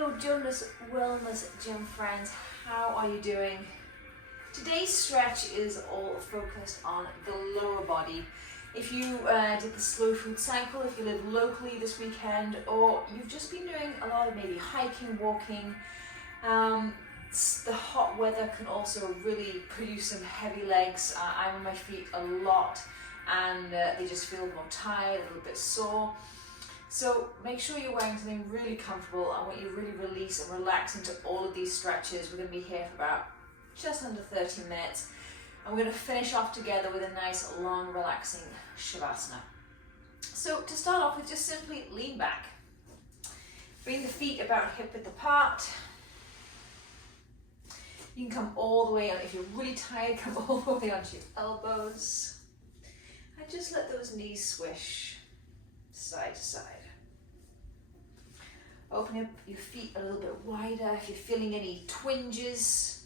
Hello Jonas Wellness Gym friends, how are you doing? Today's stretch is all focused on the lower body. If you did the slow food cycle, if you live locally this weekend, or you've just been doing a lot of maybe hiking, walking, the hot weather can also really produce some heavy legs. I'm on my feet a lot and they just feel more tired, a little bit sore. So make sure you're wearing something really comfortable. I want you to really release and relax into all of these stretches. We're going to be here for about just under 30 minutes. And we're going to finish off together with a nice, long, relaxing Shavasana. So to start off with, just simply lean back. Bring the feet about hip-width apart. You can come all the way on. If you're really tired, come all the way onto your elbows. And just let those knees swish side to side. Open up your feet a little bit wider if you're feeling any twinges.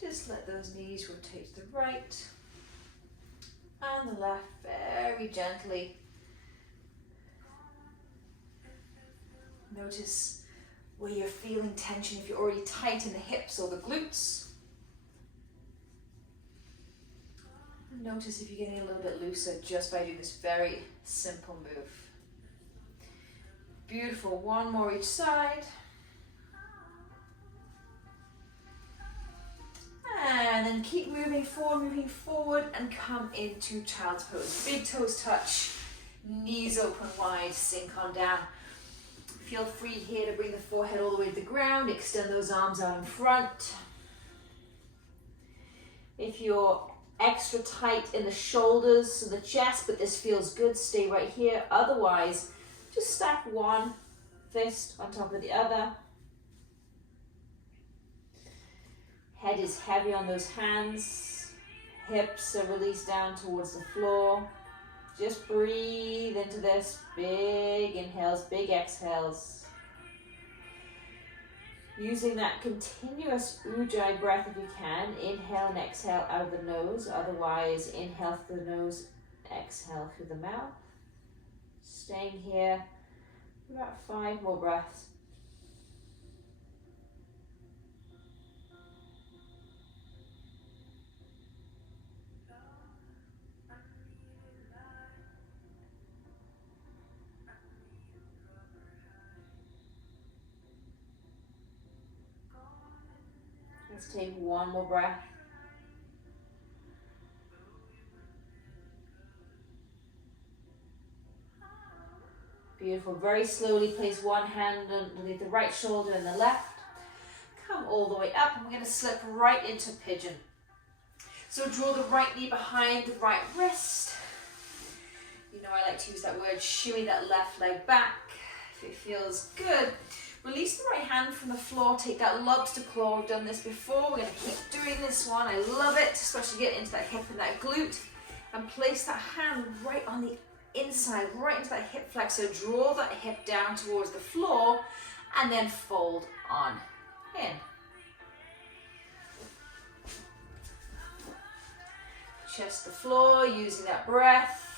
Just let those knees rotate to the right and the left very gently. Notice where you're feeling tension, if you're already tight in the hips or the glutes. Notice if you're getting a little bit looser just by doing this very simple move. Beautiful, one more each side. And then keep moving forward and come into child's pose. Big toes touch, knees open wide, sink on down. Feel free here to bring the forehead all the way to the ground, extend those arms out in front. If you're extra tight in the shoulders and the chest, but this feels good, stay right here. Otherwise, just stack one fist on top of the other. Head is heavy on those hands. Hips are released down towards the floor. Just breathe into this. Big inhales, big exhales. Using that continuous ujjayi breath if you can. Inhale and exhale out of the nose. Otherwise, inhale through the nose, exhale through the mouth. Staying here for about 5 more breaths. Let's take one more breath. Beautiful. Very slowly place one hand underneath the right shoulder and the left. Come all the way up and we're going to slip right into pigeon. So draw the right knee behind the right wrist. You know I like to use that word, shimmy that left leg back if it feels good. Release the right hand from the floor, take that lobster claw. We've done this before, we're going to keep doing this one. I love it, especially get into that hip and that glute. And place that hand right on the inside, right into that hip flexor. Draw that hip down towards the floor and then fold on in. Chest the floor, using that breath.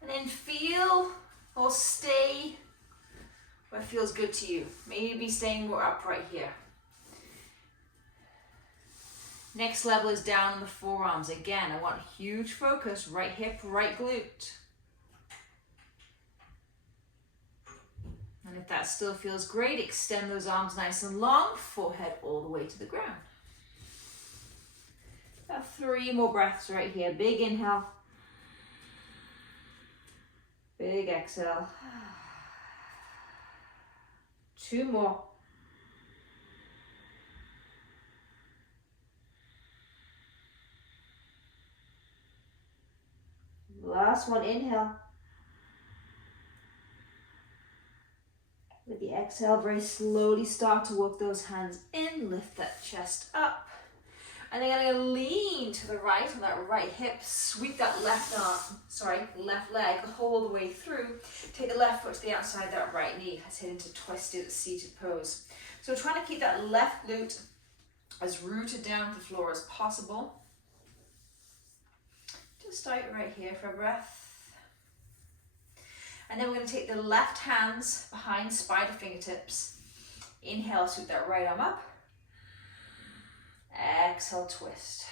And then feel or stay where it feels good to you. Maybe staying more upright here. Next level is down on the forearms. Again, I want huge focus, right hip, right glute. And if that still feels great, extend those arms nice and long, forehead all the way to the ground. About 3 more breaths right here. Big inhale. Big exhale. 2 more. Last one, inhale. With the exhale, very slowly start to work those hands in, lift that chest up. And then I'm going to lean to the right on that right hip, sweep that left leg all the way through. Take the left foot to the outside of that right knee. Let's head into twisted seated pose. So trying to keep that left glute as rooted down to the floor as possible. Just start right here for a breath. And then we're going to take the left hands behind spider fingertips. Inhale, sweep that right arm up. Exhale, twist.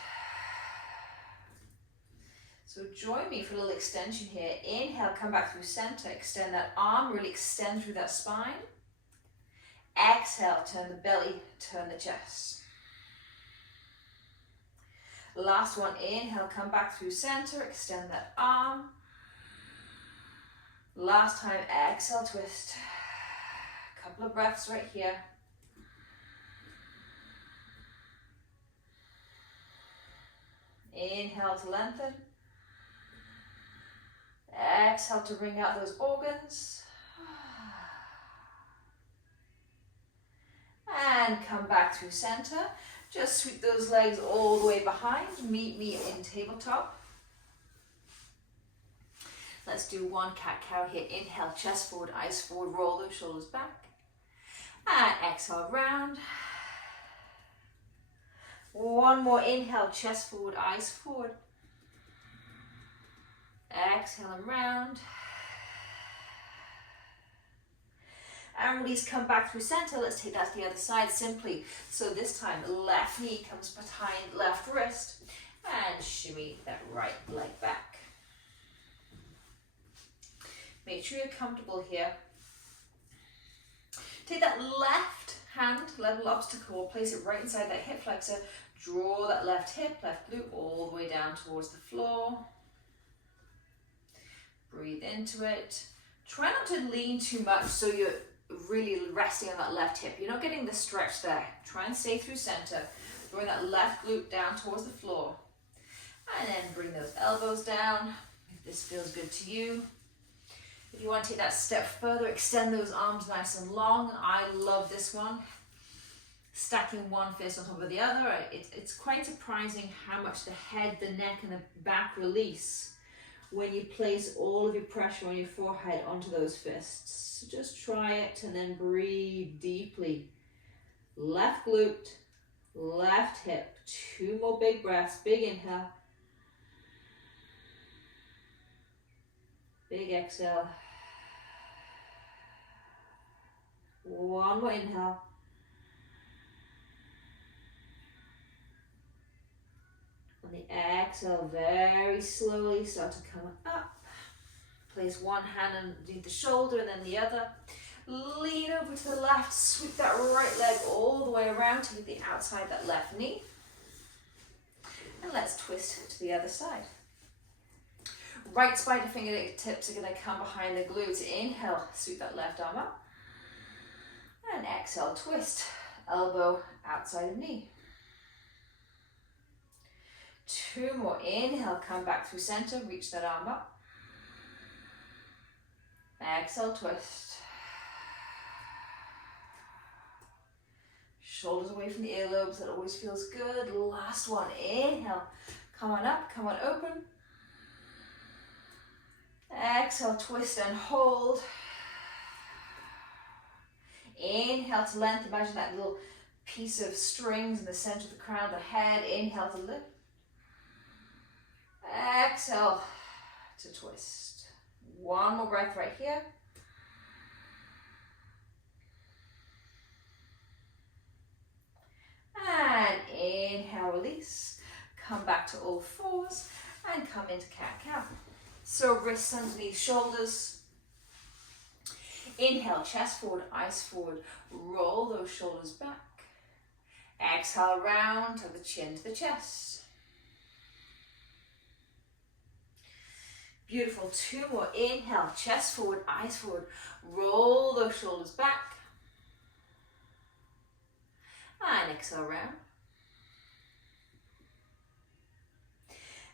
So join me for a little extension here. Inhale, come back through center, extend that arm, really extend through that spine. Exhale, turn the belly, turn the chest. Last one, inhale, come back through center, extend that arm. Last time, exhale, twist. Couple of breaths right here. Inhale to lengthen. Exhale to bring out those organs. And come back through center. Just sweep those legs all the way behind. Meet me in tabletop. Let's do one cat-cow here. Inhale, chest forward, eyes forward, roll those shoulders back. And exhale, round. One more inhale, chest forward, eyes forward. Exhale and round. And release, come back through center. Let's take that to the other side simply. So this time, left knee comes behind left wrist. And shimmy that right leg back. Make sure you're comfortable here. Take that left hand, level obstacle, place it right inside that hip flexor. Draw that left hip, left glute all the way down towards the floor. Breathe into it. Try not to lean too much so you're really resting on that left hip. You're not getting the stretch there. Try and stay through center. Bring that left glute down towards the floor. And then bring those elbows down. If this feels good to you. If you want to take that step further, extend those arms nice and long. I love this one. Stacking one fist on top of the other. It's quite surprising how much the head, the neck, and the back release when you place all of your pressure on your forehead onto those fists. So just try it and then breathe deeply. Left glute, left hip. 2 more big breaths. Big inhale. Big exhale. 1 more inhale. On the exhale, very slowly start to come up. Place one hand underneath the shoulder and then the other. Lean over to the left, sweep that right leg all the way around to the outside of that left knee. And let's twist to the other side. Right spider fingertips are going to come behind the glutes. Inhale, sweep that left arm up. And exhale, twist. Elbow outside of knee. 2 more. Inhale, come back through center, reach that arm up. Exhale, twist. Shoulders away from the earlobes, that always feels good. Last one. Inhale, come on up, come on open. Exhale, twist and hold. Inhale to length. Imagine that little piece of strings in the center of the crown of the head. Inhale to lift. Exhale to twist. 1 more breath right here. And inhale, release. Come back to all fours and come into cat-cow. So wrists underneath shoulders. Inhale, chest forward, eyes forward. Roll those shoulders back. Exhale, round to the chin to the chest. Beautiful. 2 more. Inhale, chest forward, eyes forward. Roll those shoulders back. And exhale, round.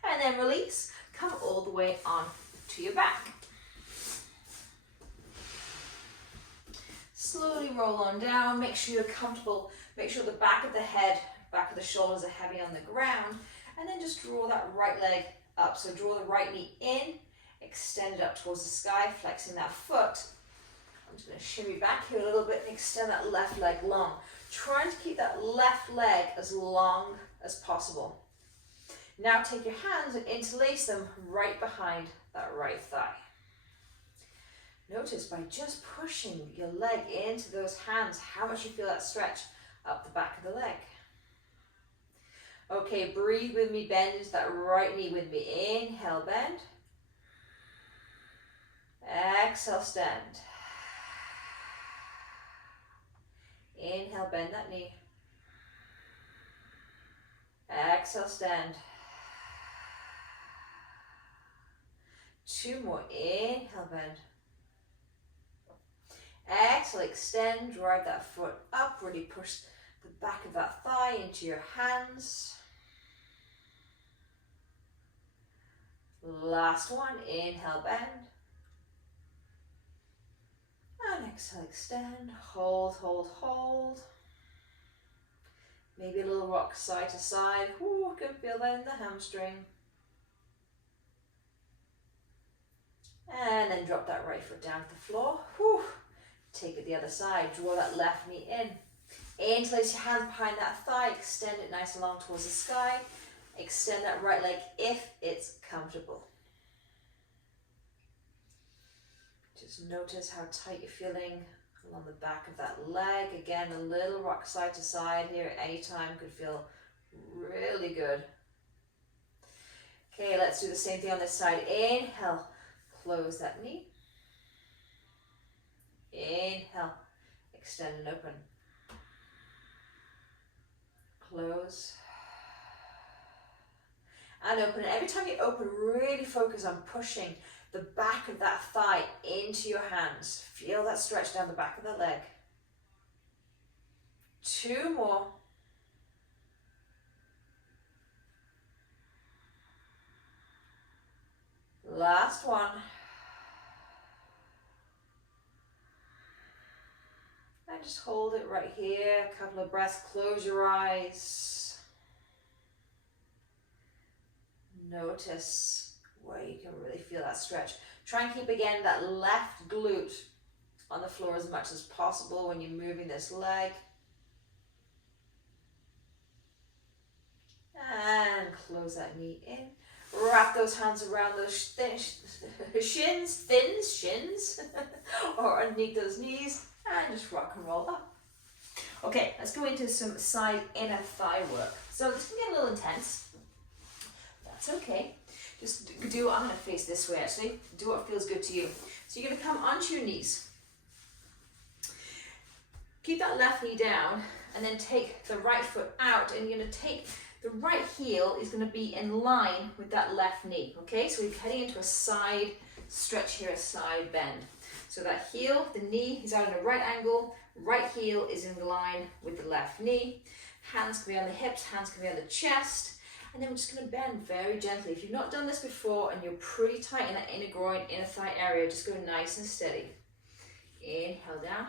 And then release. Come all the way on to your back. Slowly roll on down. Make sure you're comfortable. Make sure the back of the head, back of the shoulders are heavy on the ground. And then just draw that right leg up. So draw the right knee in, extend it up towards the sky, flexing that foot. I'm just going to shimmy back here a little bit and extend that left leg long. Trying to keep that left leg as long as possible. Now take your hands and interlace them right behind that right thigh. Notice by just pushing your leg into those hands, how much you feel that stretch up the back of the leg. Okay, breathe with me, bend into that right knee with me. Inhale, bend. Exhale, stand. Inhale, bend that knee. Exhale, stand. 2 more. Inhale, bend. Exhale, extend, drive that foot up, really push the back of that thigh into your hands. Last one, inhale, bend. And exhale, extend, hold, hold, hold. Maybe a little rock side to side. Ooh, can feel that in the hamstring. And then drop that right foot down to the floor. Whew. Take it the other side, draw that left knee in. Interlace your hands behind that thigh, extend it nice and long towards the sky. Extend that right leg if it's comfortable. Just notice how tight you're feeling along the back of that leg. Again, a little rock side to side here at any time could feel really good. Okay, let's do the same thing on this side. Inhale, close that knee. Inhale, extend and open. Close. And open. Every time you open, really focus on pushing the back of that thigh into your hands. Feel that stretch down the back of the leg. 2 more. Last one. And just hold it right here. A couple of breaths. Close your eyes. Notice where you can really feel that stretch. Try and keep again that left glute on the floor as much as possible when you're moving this leg. And close that knee in. Wrap those hands around those shins, or underneath those knees, and just rock and roll up. Okay, let's go into some side inner thigh work. So this can get a little intense. That's okay. Just do, I'm going to face this way actually. Do what feels good to you. So you're going to come onto your knees. Keep that left knee down, and then take the right foot out, and you're going to take the right heel is going to be in line with that left knee, okay? So we're heading into a side stretch here, a side bend. So that heel, the knee is out in a right angle, right heel is in line with the left knee. Hands can be on the hips, hands can be on the chest, and then we're just going to bend very gently. If you've not done this before and you're pretty tight in that inner groin, inner thigh area, just go nice and steady. Inhale down.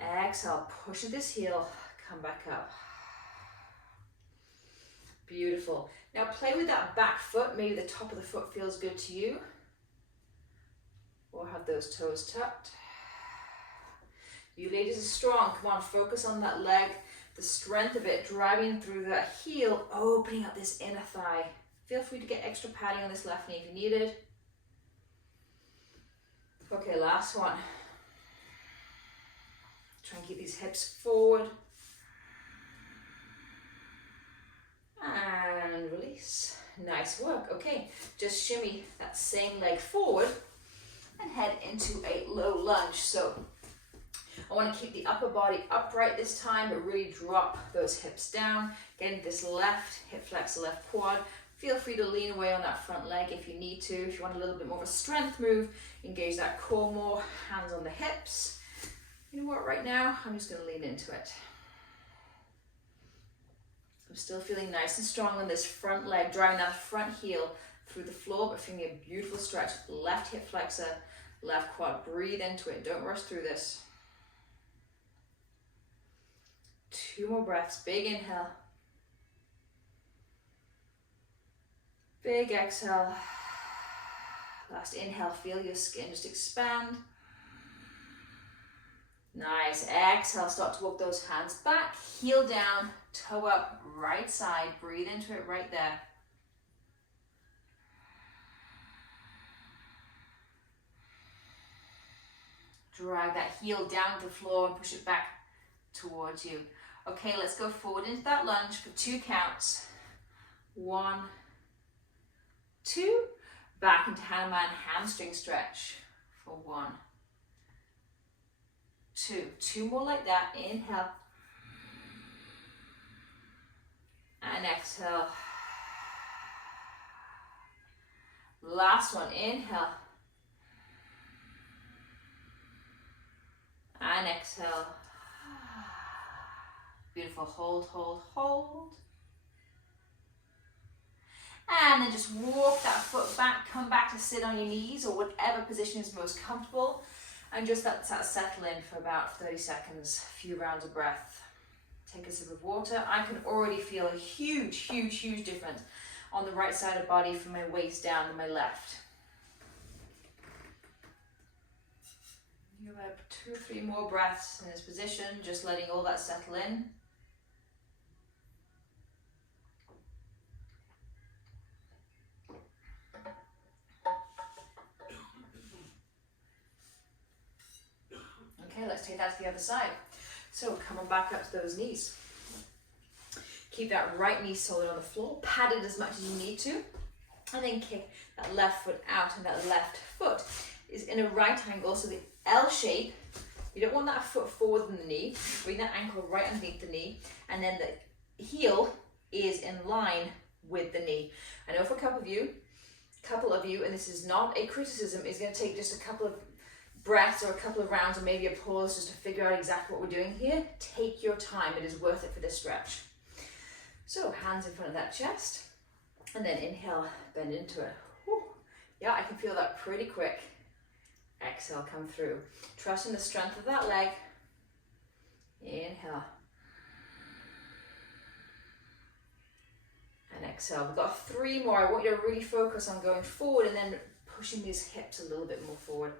Exhale, push at this heel, come back up. Beautiful. Now play with that back foot. Maybe the top of the foot feels good to you. Or have those toes tucked. You ladies are strong. Come on, focus on that leg. The strength of it, driving through that heel, opening up this inner thigh. Feel free to get extra padding on this left knee if you need it. Okay, last one. Try and keep these hips forward. And release. Nice work. Okay, just shimmy that same leg forward and head into a low lunge. So I want to keep the upper body upright this time, but really drop those hips down. Again, this left hip flexor, left quad. Feel free to lean away on that front leg if you need to. If you want a little bit more of a strength move, engage that core more, hands on the hips. You know what, right now, I'm just going to lean into it. I'm still feeling nice and strong on this front leg, driving that front heel through the floor, but feeling a beautiful stretch. Left hip flexor, left quad. Breathe into it. Don't rush through this. 2 more breaths. Big inhale. Big exhale. Last inhale. Feel your skin just expand. Nice. Exhale. Start to walk those hands back. Heel down. toe up, right side. Breathe into it right there. Drag that heel down to the floor and push it back towards you. Okay, let's go forward into that lunge for 2 counts. 1, 2. Back into Hanuman hamstring stretch for 1, 2. 2 more like that. Inhale. And exhale. Last one. Inhale. And exhale. Beautiful. Hold, hold, hold. And then just walk that foot back. Come back to sit on your knees or whatever position is most comfortable. And just let that settle in for about 30 seconds. A few rounds of breath. Take a sip of water. I can already feel a huge, huge, huge difference on the right side of the body from my waist down to my left. You have 2 or 3 more breaths in this position, just letting all that settle in. Okay, let's take that to the other side. So come on back up to those knees. Keep that right knee solid on the floor, pat it as much as you need to, and then kick that left foot out, and that left foot is in a right angle, so the L shape. You don't want that foot forward than the knee. Bring that ankle right underneath the knee, and then the heel is in line with the knee. I know for a couple of you, and this is not a criticism, is going to take just a couple of breaths or a couple of rounds or maybe a pause just to figure out exactly what we're doing here. Take your time. It is worth it for this stretch. So hands in front of that chest, and then inhale, bend into it. Whew. Yeah, I can feel that pretty quick. Exhale, come through. Trust in the strength of that leg. Inhale. And exhale. We've got 3 more. I want you to really focus on going forward and then pushing these hips a little bit more forward.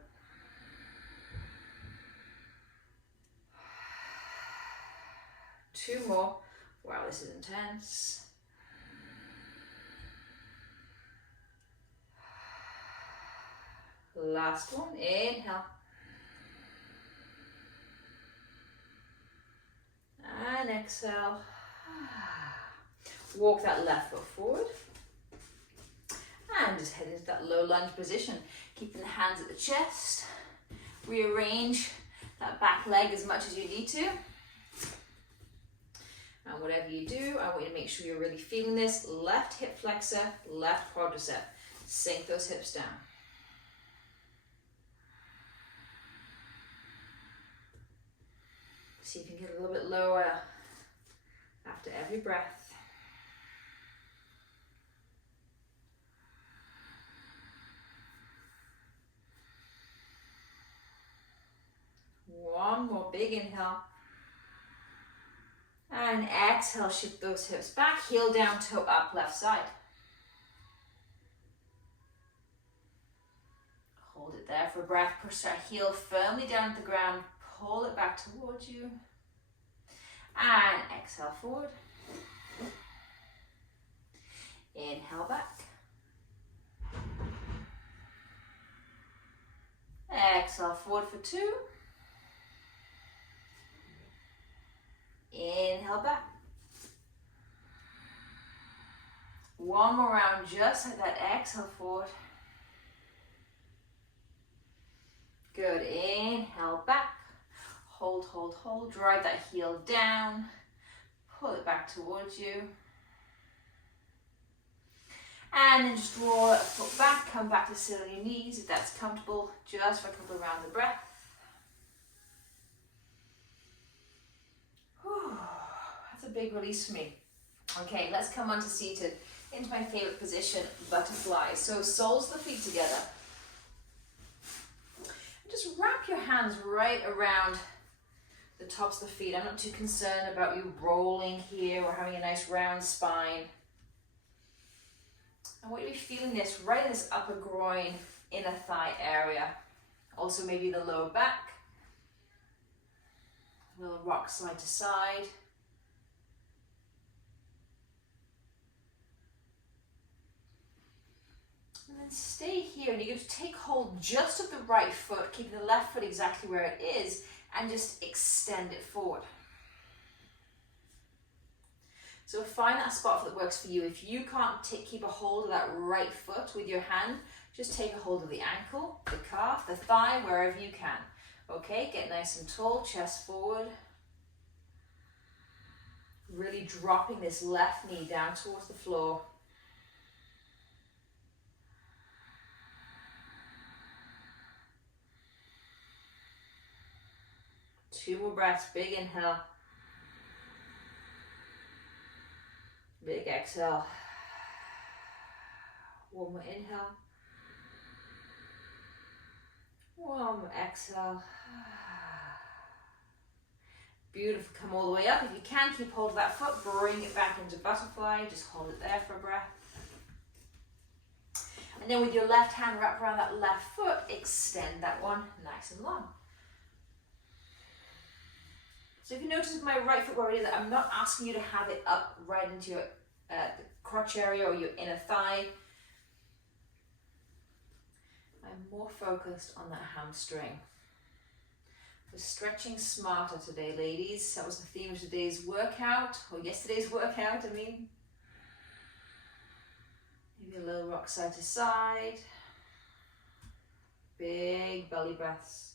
Two more. Wow, this is intense. Last one. Inhale. And exhale. Walk that left foot forward. And just head into that low lunge position. Keeping the hands at the chest. Rearrange that back leg as much as you need to. And whatever you do, I want you to make sure you're really feeling this. Left hip flexor, left quadricep. Sink those hips down. See if you can get a little bit lower after every breath. One more big inhale. And exhale, shift those hips back, heel down, toe up, left side. Hold it there for breath. Push that heel firmly down to the ground. Pull it back towards you. And exhale forward. Inhale back. Exhale forward for 2. Inhale back. One more round, just like that. Exhale forward. Good. Inhale back. Hold, hold, hold. Drive that heel down. Pull it back towards you. And then just draw that foot back. Come back to sit on your knees if that's comfortable, just for a couple of rounds of breath. That's a big release for me. Okay, let's come onto seated into my favorite position, butterfly. So soles of the feet together. Just wrap your hands right around the tops of the feet. I'm not too concerned about you rolling here or having a nice round spine. I want you to be feeling this right in this upper groin, inner thigh area. Also maybe the lower back. A little rock side to side. And then stay here, and you're going to take hold just of the right foot, keeping the left foot exactly where it is, and just extend it forward. So find that spot that works for you. If you can't keep a hold of that right foot with your hand, just take a hold of the ankle, the calf, the thigh, wherever you can. Okay, get nice and tall, chest forward. Really dropping this left knee down towards the floor. Two more breaths, big inhale. Big exhale. One more inhale. One more exhale. Beautiful, come all the way up. If you can, keep hold of that foot, bring it back into butterfly. Just hold it there for a breath. And then with your left hand, wrap around that left foot, extend that one nice and long. So if you notice with my right foot where it is, I'm not asking you to have it up right into your crotch area or your inner thigh. I'm more focused on that hamstring. We're stretching smarter today, ladies. That was the theme of today's workout, or yesterday's workout, I mean. Maybe a little rock side to side. Big belly breaths.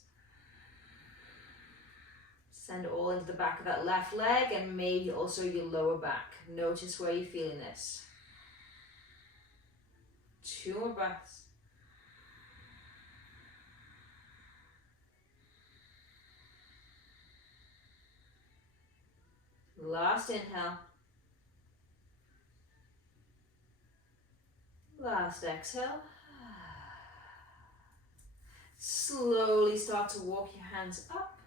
Send it all into the back of that left leg and maybe also your lower back. Notice where you're feeling this. Two more breaths. Last inhale. Last exhale. Slowly start to walk your hands up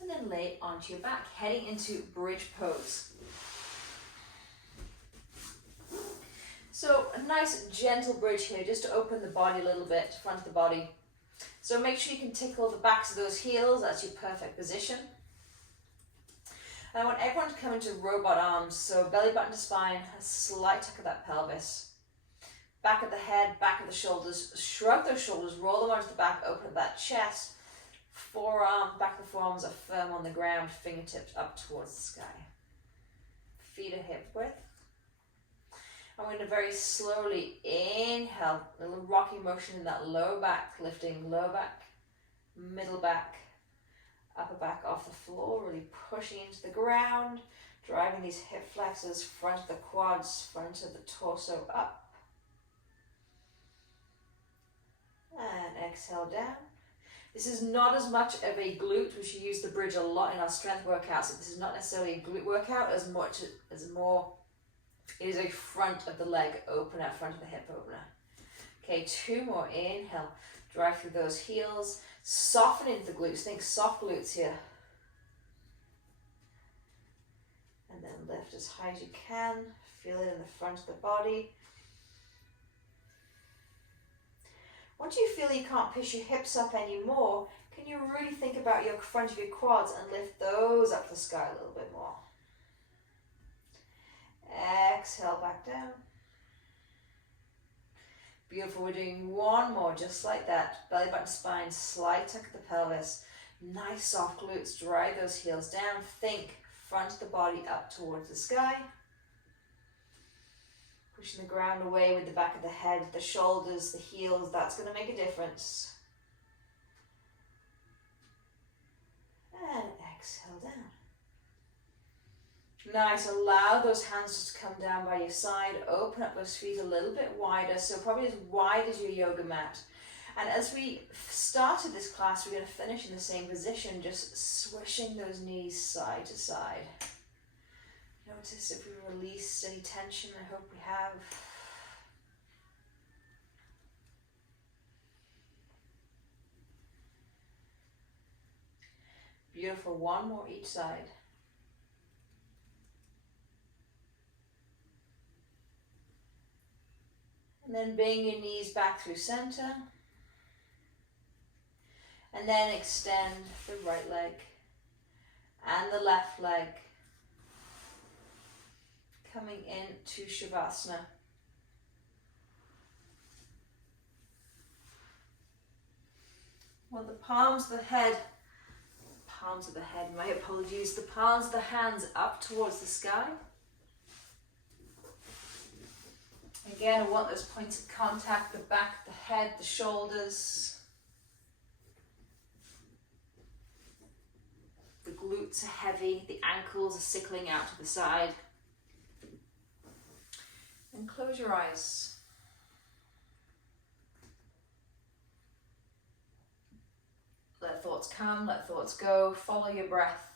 and then lay it onto your back, heading into bridge pose. So a nice gentle bridge here, just to open the body a little bit, front of the body. So make sure you can tickle the backs of those heels, that's your perfect position. And I want everyone to come into robot arms, so belly button to spine, a slight tuck of that pelvis. Back of the head, back of the shoulders, shrug those shoulders, roll them onto the back, open up that chest. Forearm, back of the forearms are firm on the ground, fingertips up towards the sky. Feet are hip width. I'm going to very slowly inhale, a little rocking motion in that lower back, lifting lower back, middle back, upper back off the floor, really pushing into the ground, driving these hip flexors, front of the quads, front of the torso up. And exhale down. This is not as much of a glute, which you use the bridge a lot in our strength workouts. So this is not necessarily a glute workout as much as more, it is a front of the leg opener, front of the hip opener. Okay, two more, inhale, drive through those heels, soften into the glutes, think soft glutes here. And then lift as high as you can, feel it in the front of the body. Once you feel you can't push your hips up anymore, can you really think about your front of your quads and lift those up to the sky a little bit more? Exhale back down. Beautiful, we're doing one more just like that. Belly button, spine, slight tuck of the pelvis. Nice soft glutes, drive those heels down. Think front of the body up towards the sky. Pushing the ground away with the back of the head, the shoulders, the heels, that's going to make a difference. And exhale down. Nice, allow those hands just to come down by your side, open up those feet a little bit wider, so probably as wide as your yoga mat. And as we started this class, we're going to finish in the same position, just swishing those knees side to side. Notice if we release any tension, I hope we have. Beautiful, one more each side. And then bring your knees back through center. And then extend the right leg and the left leg. Coming into Shavasana. Want the palms of the head, my apologies, the palms of the hands up towards the sky. Again, I want those points of contact, the back, the head, the shoulders. The glutes are heavy, the ankles are sickling out to the side. And close your eyes. Let thoughts come, let thoughts go, follow your breath.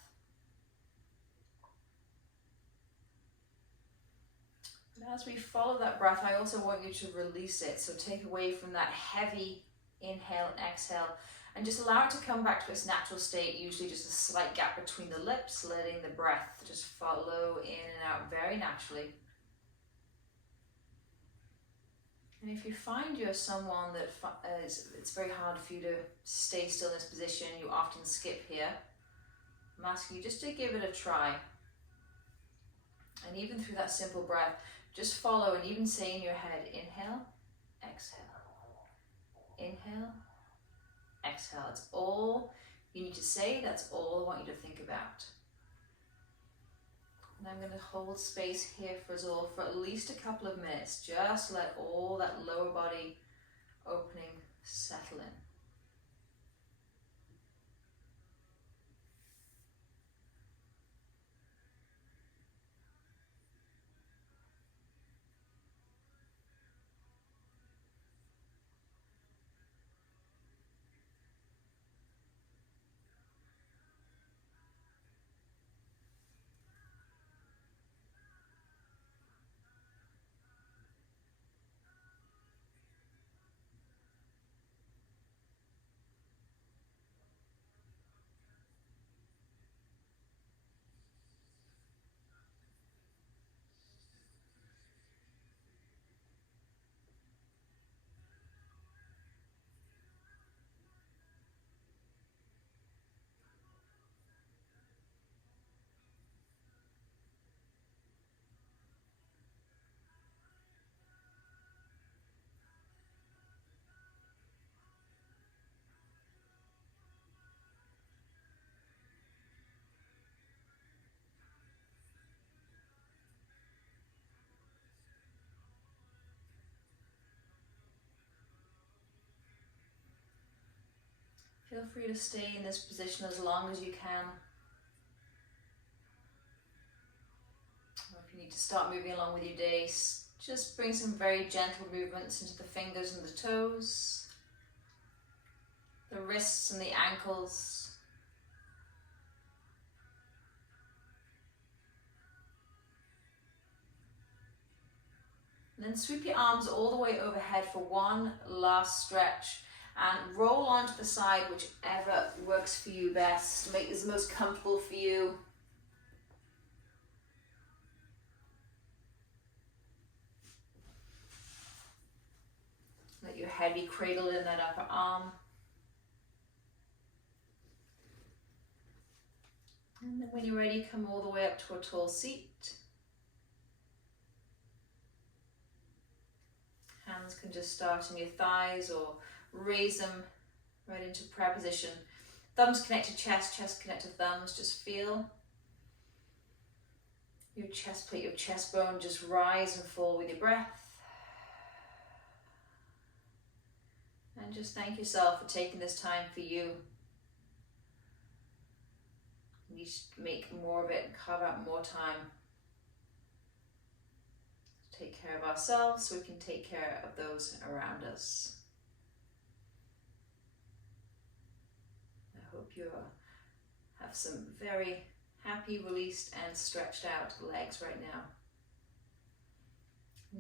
And as we follow that breath, I also want you to release it. So take away from that heavy inhale and exhale and just allow it to come back to its natural state, usually just a slight gap between the lips, letting the breath just follow in and out very naturally. And if you find you're someone that it's very hard for you to stay still in this position, you often skip here, I'm asking you just to give it a try. And even through that simple breath, just follow and even say in your head, inhale, exhale, inhale, exhale. It's all you need to say, that's all I want you to think about. And I'm going to hold space here for us all for at least a couple of minutes. Just let all that lower body opening settle in. Feel free to stay in this position as long as you can. Or if you need to start moving along with your day, just bring some very gentle movements into the fingers and the toes, the wrists and the ankles. And then sweep your arms all the way overhead for one last stretch. And roll onto the side, whichever works for you best. Make this the most comfortable for you. Let your head be cradled in that upper arm. And then when you're ready, come all the way up to a tall seat. Hands can just start on your thighs or raise them right into prayer position. Thumbs connect to chest, chest connect to thumbs. Just feel your chest plate, your chest bone just rise and fall with your breath. And just thank yourself for taking this time for you. We need to make more of it and carve out more time. Take care of ourselves so we can take care of those around us. I hope you have some very happy, released and stretched out legs right now.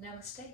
Namaste.